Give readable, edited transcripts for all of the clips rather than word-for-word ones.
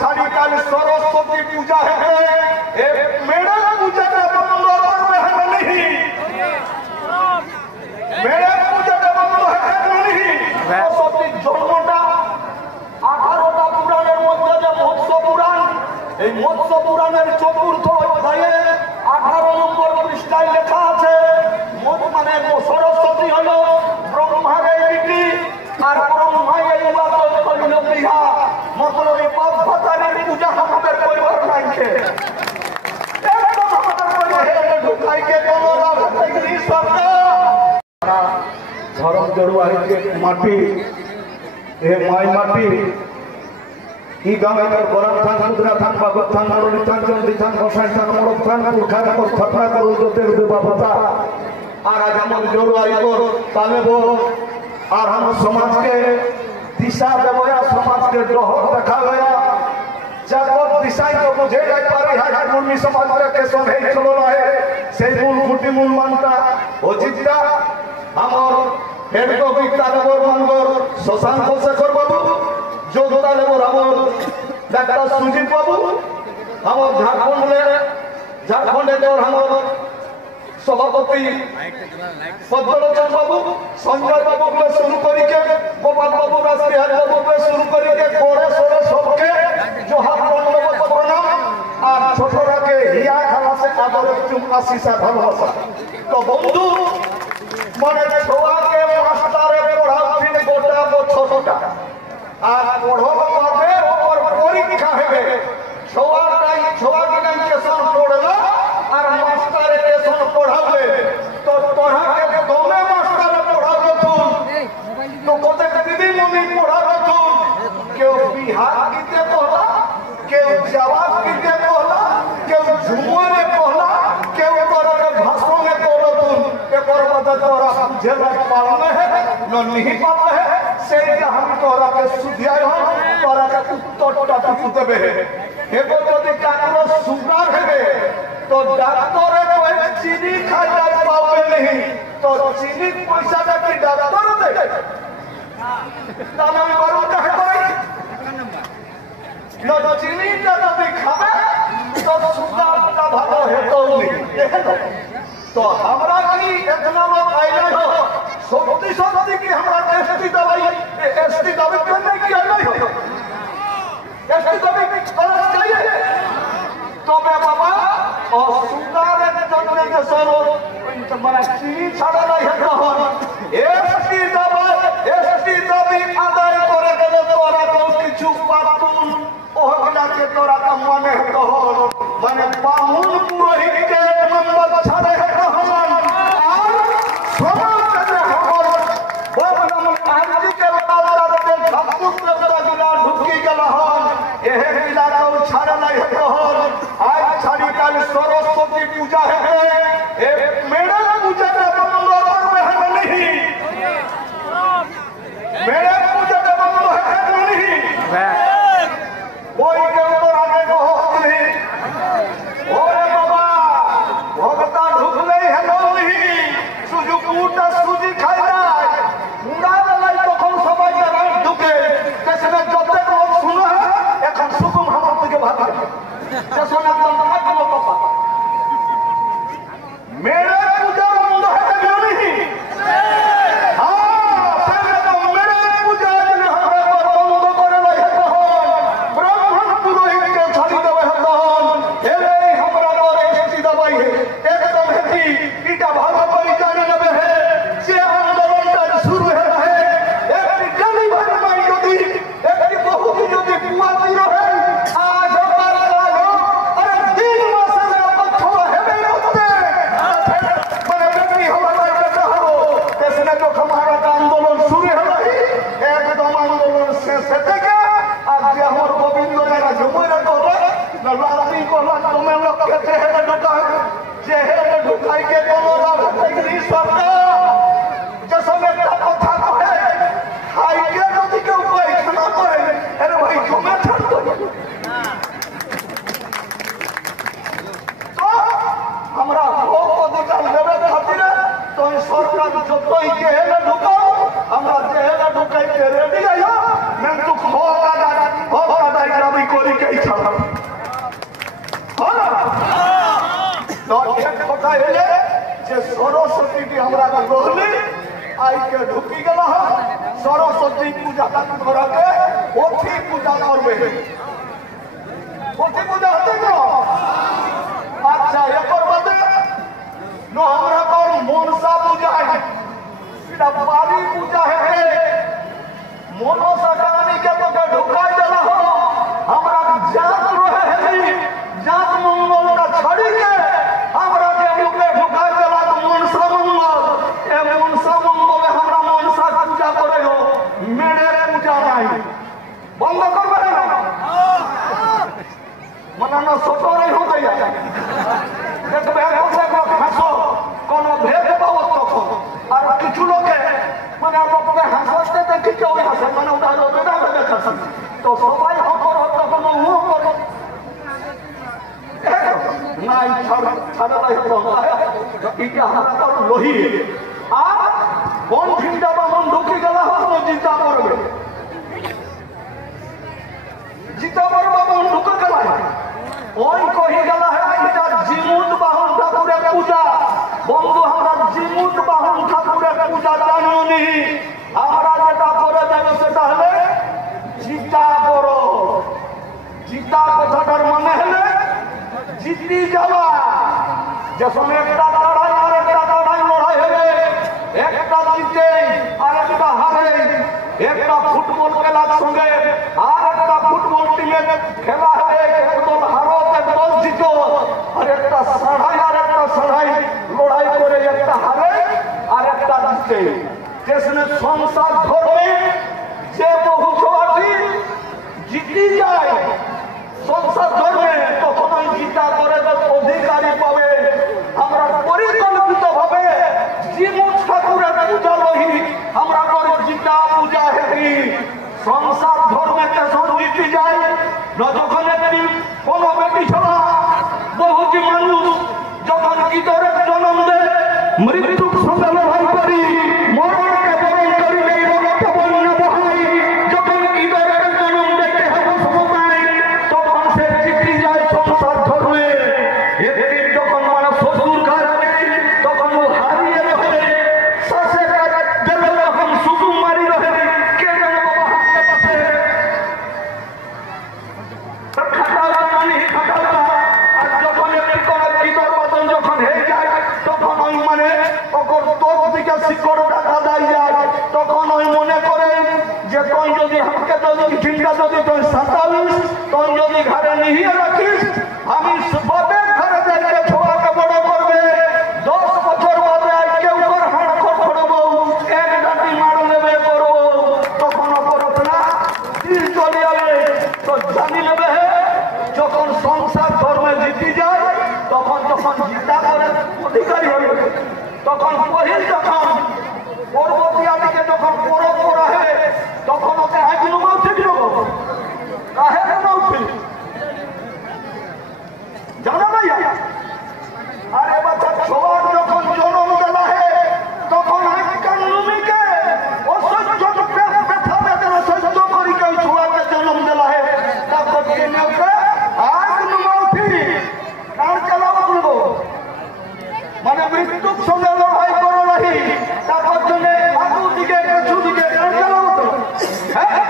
ছাড়ি কাল সরস্বতী পূজা है मेरे पूजा का बंद है नहीं मेरे पूजा का बंद है नहीं सरस्वती जन्मटा 18টা পুরাণের মধ্যে যে মৎস্য পুরাণ এই মৎস্য পুরাণের চতুর্থ অধ্যায়ে 18 নম্বর পৃষ্ঠায় লেখা আছে মানে সরস্বতী হলো ব্রহ্মার বেটি আর ব্রহ্মাই ইবাদত করিল বিহা मतलब এই পদ্ধতির পূজা আমাদের কইবার নাই কে একদম আমাদের কইলে ঢুকাই কে কোনো লাভ নাই সরকার ধরম জড়ুয়াই কে মাটি এ মাই মাটি ই গামের বরান থান মুদ্রা থান বাবা থান মরলি থান চন্দি থান গোসাই থান মরক থান পুরখানা কর থাকনা করু জোতের দেবতা আর আজ আমার জড়ুয়াই কর তালে বো আর हम समाज के दिशा देवया समाज के द्रोह रखा गया जगत दिशा तो मुझे जाय पारी है मुर्मी समाज के सब है चलो रहे से मूल खुटी मूल मानता ओ जितना हमर हेड को बिकता देवर मानगर शशांक शेखर बाबू जोगता देवर हमर डॉक्टर सुजीत बाबू हमर झारखंड देवर हमर सभापति पद्मलोचन बाबू संजय बाबू को शुरू करके गोपाल बाबू राष्ट्रीय बाबू को शुरू करके कोरे सोरे सबके जो हाथ दंडवत प्रणाम और छोटरा के हिया खाला से आदर चुम्मा सीसा भालोबासा तो बंधु माने छोआ के मास्टरे पढ़ाथिन गोटा बछरटा আর পড়ব পাবে ওপর পরীক্ষা হবে छोआ के नाम के सन पढ़ला আর মাস্টারে টেশন পড়াবে তো পড়া के दोमे मास्टर पढ़ाबो तुम तो कोते दीदी मम्मी पढ़ाबो तुम केउ बिहार गीते कहला केउ जवाब गीते कहला केउ झुमरे कहला केउ तोरा के भाषण में कहलो तुम एकर बता तोरा समझे ना पालने है न नहीं पालने है से हम तोरा के सुधियाय हो तोरा के उत्तरटा तू देबे एगो যদি কাকरो सुगार हेबे तो डॉक्टर कोई चीनी खाई पावे नहीं तो चीनी पैसा की डॉक्टर दे तमाम बारू कहे कोई न तो चीनी का तो खावे तो सुगार का भालो है तो नहीं तो हमरा की इतना लोग आइले हो सत्ती की हमरा एसटी दवाई क्यों नहीं किया नहीं हो एसटी दवाई करना चाहिए তবে বাবা অসুগারের জন্য যে সরো মানে চিনি ছাড়া নাই তখন এসটি দাবি আদায় করে গেলে তোরা তো কিছু পাতুন ওহলাকে তোরা তো মনে তখন মানে বামুন পুরোহিতকে নম্বর ছাড়ে তখন আর সমাজে হল বললাম আজকে বাজারতে ঠাকুর দেবতা গুলা ঢুকি গেল হন এহে মিলাও ছাড়া নাই তখন आज छाड़ी काल सरस्वती पूजा है मेरे पूजा का बंद है नहीं मेरे पूजा का बंद है नहीं कोई के ऊपर आगे को नहीं ओरे बाबा भगता ढुकले है नहीं सुजु कूटा सुजी खाई जाए मुंडा लाई तখন সবাই জায়গায় ঢুকে কেসনে যত লোক শুনো এখন সুকুম আমার থেকে ভাত मेरे पूजा बंद है क्यों नहीं मेरे पूजा बंद करे ब्राह्मण पुरोहित के छाड़ी देवे हमरा दवाई है एकदम हेती इटा भालो करी जाने लगे है से आंदोलन शुरू है एक गली भर में यदि एक बहुत यदि पुआती रहे ढुकाई के कोनो लाभ नहीं सरकार जैसे कथा कहे खाई के नदी के ऊपर खाना करे अरे भाई घूमे छाड़ दो तो हमरा को अधिकार देवे खातिर तो सरकार जतो ही के हेले ढुकाओ हमरा के हेले ढुकाई के रेडी आयो मैं तो हो दादा दाई रवि कोरी के सरस्वती की हमरा कहली आई के ढुकी गला सरस्वती पूजा करा के पोथी पूजा करबे पोथी पूजा होते न अच्छा एकर बादे न हमरा कोन मनसा पूजा है सीधा बारी पूजा है मनसा कहानी के तो के ढुकाई देला हो हमरा जात रहे है जात मंगल का छड़ी के हमरा के मुके ढुकाई देला तो मनसा मंगल ए मनसा मंगल हमरा मनसा पूजा करे हो मेरे पूजा नहीं बंद करबे ना मना न सोतो नहीं हो गया देखबे हमसे को हंसो कोनो भेद पाओ तो और किछु लोग के माने लोग के हंसते ते किछु हंसे माने उधार बेटा बेटा हंस तो सबाई हो कर तो कोनो हो कर নাই ছাড়াই ইটা হাত লোহি আর কোন ফিন্ডা বামন ঢুকে গেল জিতা করবে জিতা বামন ঢুকে গেল ওই কহি গেল এটা জিমুদ বাহন ঠাকুরের পূজা বন্ধু আমরা জিমুদ বাহন ঠাকুরের পূজা জানি আমরা যেটা করে যাবে সেটা হলে জিতা বড় জিতা কথাটার মানে হলে जीती जावा जैसे एक लड़ाई और एक लड़ाई लड़ाई है एक जीते और एक हारे एक फुटबॉल खेला संगे और एक फुटबॉल टीम खेला है एक दल हारो एक दल जीतो और एक सड़ाई और एक सड़ाई लड़ाई करे एक हारे और एक जीते जिसने संसार घर में जे बहु सवारी जीती जाए संसार घर में তখন জিতা করে অধিকারী পাবে আমরা পরিকল্পিত ভাবে জীবন ঠাকুরের পূজা লহি আমরা করে জিতা পূজা হেরি সংসার ধর্মে তেসন জিতি যায় না যখন একটি কোন বেটি ছোড়া বহুটি মানুষ যখন গীতরে জন্ম দেয় মৃত্যুর সঙ্গে লড়াই করি মরণকে বরণ করি এই মরণকে বন্য বহাই যখন গীতরে জন্ম দেখতে হবে সময় তখন সে জিতি যায় সংসার ধর্মে একদিন যখন মানে শ্বশুর ঘরে তখন ও হারিয়ে রহে শাসে দেবে যখন সুকুম মারি রহে কে জানে বাবা হাতে পাশে খাটালা মানি খাটালা আর যখন একটি করে গীতর বাদন যখন হয়ে যায় তখন ওই মানে ওকর তোর দিকে শিকড় টাকা দেয় যায় তখন ওই মনে করে যে তুই যদি আমাকে যদি ঠিকটা যদি তুই সাঁতালিস তুই যদি ঘরে নিয়ে রাখিস আমি বাপের ঘরে যাইতে ছোয়াকে বড় করবে 10 বছর বাদে কেউ করে হাড় করবো এক ডাটি মার নেবে করবো তখন অপরত না তীর চলে যাবে তো জানি নেবে যখন সংসার ধর্মে জিতি যায় তখন যখন জিতা করে অধিকারী হবে তখন পহিল যখন পরবর্তী আদিকে যখন পরব করা হয় তখন ওকে একদিন উঠে দিল কাহে না উঠে জানা ভাই আরে বাচ্চা ছোয়ার যখন জন্ম দেলা হে তখন আজকাল নুমিকে অসহ্য ব্যথা বেদনা সহ্য করি কেউ ছোয়াকে জন্ম দেলা হে তারপর দিনকে আজ নুমা উঠি কার চালাবো বলবো মানে মৃত্যুর সঙ্গে লড়াই করো নাহি তারপর জন্য আগু দিকে কিছু দিকে কার চালাবো তো হ্যাঁ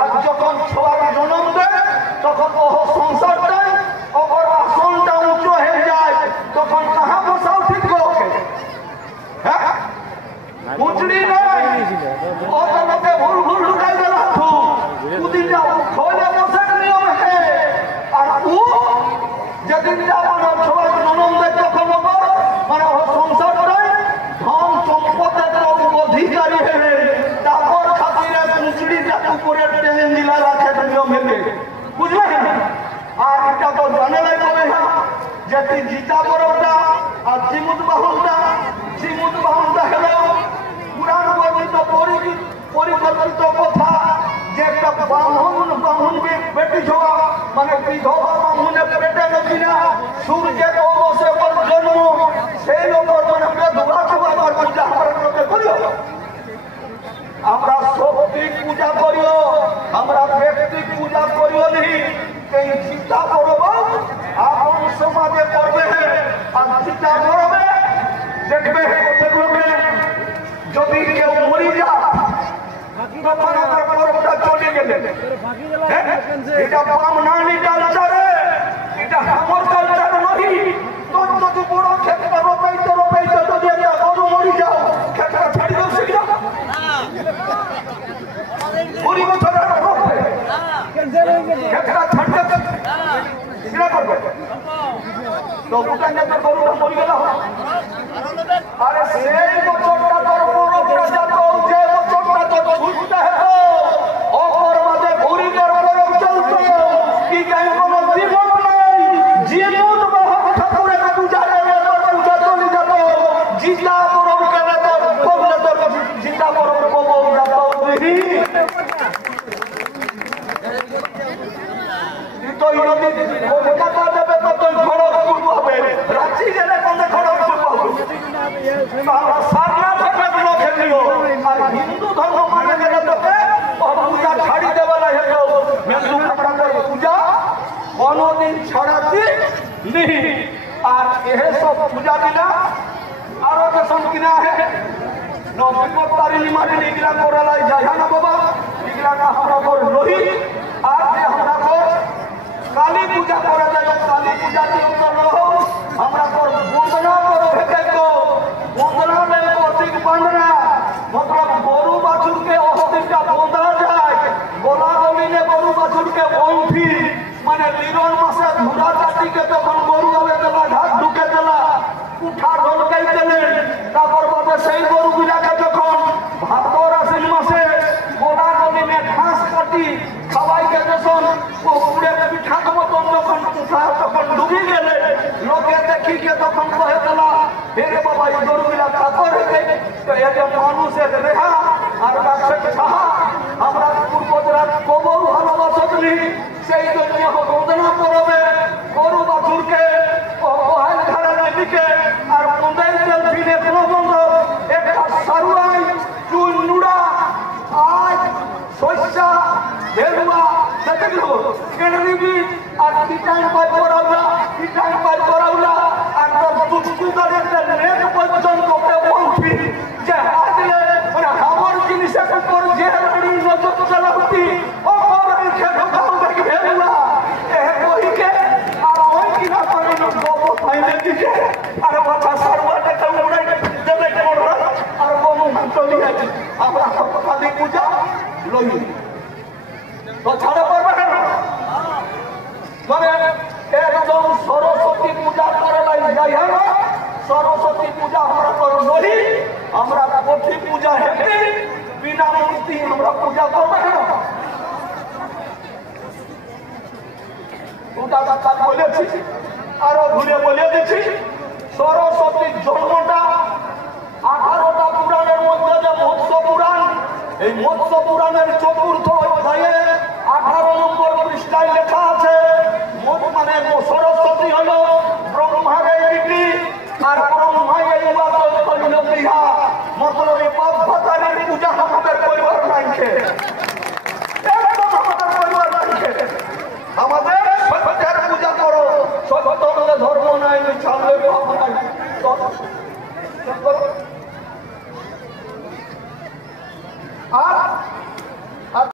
আর যখন ছোয়াকে জন্ম দেয় তখন ওহ সংসারটা ওর আসনটা উঁচু হয়ে যায় তখন কাহা বসাও ঠিক ওকে হ্যাঁ উঁচড়ি নাই ও তো লোকে ভুল ভুল ঢুকাই দিল উদিনটা খোলে বসে নিয়ম হে আর ও যেদিনটা আমার সবাই জন্ম দেয় তখন মানে ও সংসারটাই ধন সম্পদের অধিকারী হবে তারপর খাতিরে উঁচড়িটা উপরে টেনে দিলা রাখে নিয়ম হেবে বুঝলেন আর এটা তো জানে লাগবে যে জিতা বড়টা আর জিমুদ বাহনটা হলো পুরাণ বর্ণিত পরিকল্পিত কথা যে একটা বাহনকে বেটি ছোয়া মানে বিধবা বাহনের পেটে নাকি না সূর্যের অবসে জন্ম সেই লোক মানে বিধবা ছোয়া পূজা আমরা করিও আমরা শক্তি পূজা করিও আমরা ব্যক্তি পূজা করিও নি এই চিন্তা করব আপন সমাজে করবে আর চিন্তা করবে দেখবে দেখবে যদি কেউ মরি যায় তখন আমার পরবটা চলে গেলে এটা বামনানি কালচারে এটা আমার কালচার নয়। তোর যদি বড় ক্ষেত্রে রোপাইতে যদি একটা গরু মরি যাও ক্ষেত্রে ছাড়ি দাও শিখা 20 বছর রোপে ক্ষেত্রে ছাড়তে শিরা করবে তো ভুটানে তোর গরুটা মরি গেল আরে সেই বছরটা তোর পরবটা যাবো যে বছরটা তোর ঘুরতে হবে অপর মাঝে ঘুরি তোর পরব চলতো কি গায়ে কোনো জীবন নাই জীবন মহৎ ঠাকুরের পূজা করে তোর পূজা চলে যাবো জিতা পরব কেনে তোর বললে তোর জিতা পরব কবো যাবো দেখি তুই যদি কলকাতা যাবে তো তুই খড়গপুর পাবে রাঁচি গেলে কোনে খড়গপুর পাবে আমরা সারনা ধর্মের লোকে দিল আর হিন্দু ধর্ম মানে গেলে তোকে পূজা ছাড়ি দেবে না হেলো হিন্দু আমরা করবো পূজা কোনদিন ছাড়াচ্ছি নেই আর এহে সব পূজা দিলা আরো কেসন কিনা হে নবীপত তারিণী মানে এগুলা করালাই যায় না বাবা এগুলা না আমরা কর রহি আর যে আমরা কর কালী পূজা করা যায় কালী পূজা দিয়ে আমরা কর বন্দনা করো হেকে को বন্দনা में অধিক বাঁধনা मतलब গরু বাছুরকে অস্তিকা বন্ধা যায় গোলা গলিনে গরু বাছুরকে বন্ধি মানে লিরন মাসে ধুরা চাটিকে তখন গরু হবে দেলা ঘাট ঢুকে দেলা উঠা ঢলকাই দিলেন তারপর বাদে সেই গরুগুলাকে যখন ভাদ্র আশ্বিন মাসে গোলা গলিনে ঘাস কাটি খাওয়াইকে যখন পুকুরে পিঠা মতন যখন তখন ডুবি গেলে লোকে দেখিকে তখন কহে দেলা হেরে বাবা এই গরুগুলা কাতর হয়ে তো এটা মানুষের রেহা আর রাক্ষসের সাহা আমরা পূর্বজরা কবল ভালোবাসলি সেই জন্য বন্দনা করবে গরু বাছুরকে অহাল ধারা নদীকে আর বন্দাই তেল ফিরে প্রবন্ধ একটা সারুয়াই চুল নুড়া আজ শস্যা ভেলুয়া দেখলো কেনরিবি আর টিটাইন পাই করাউলা আর তোর তুচকুদারের নেক পর্যন্ত বলছি যে হাতলে মানে আমার জিনিসের উপর যে রানী নজর চালাতি ও করে খেলো খাও দেখি ভেলুয়া এ কইকে আর ওই কিনা করে গোবো ফাইলে দিকে আর বাচ্চা সারওয়াটা কেউ উড়াই দেবে কেমন আর গোমো চলি আছে আমরা কালী পূজা লই তো ছাড়া করবে কেন মানে একদম সরস্বতী পূজা করে যাই হ্যাঁ সরস্বতী পূজা আমরা করো নহি আমরা লক্ষ্মী পূজা হেঁটে বিনা মূর্তি আমরা পূজা করবো কেন ওটা বলেছি আরো ঘুরে বলে দিচ্ছি সরস্বতীর জন্মটা 18টা পুরাণের মধ্যে যে মৎস্য পুরাণ এই মৎস্য পুরাণের 4র্থ অধ্যায়ে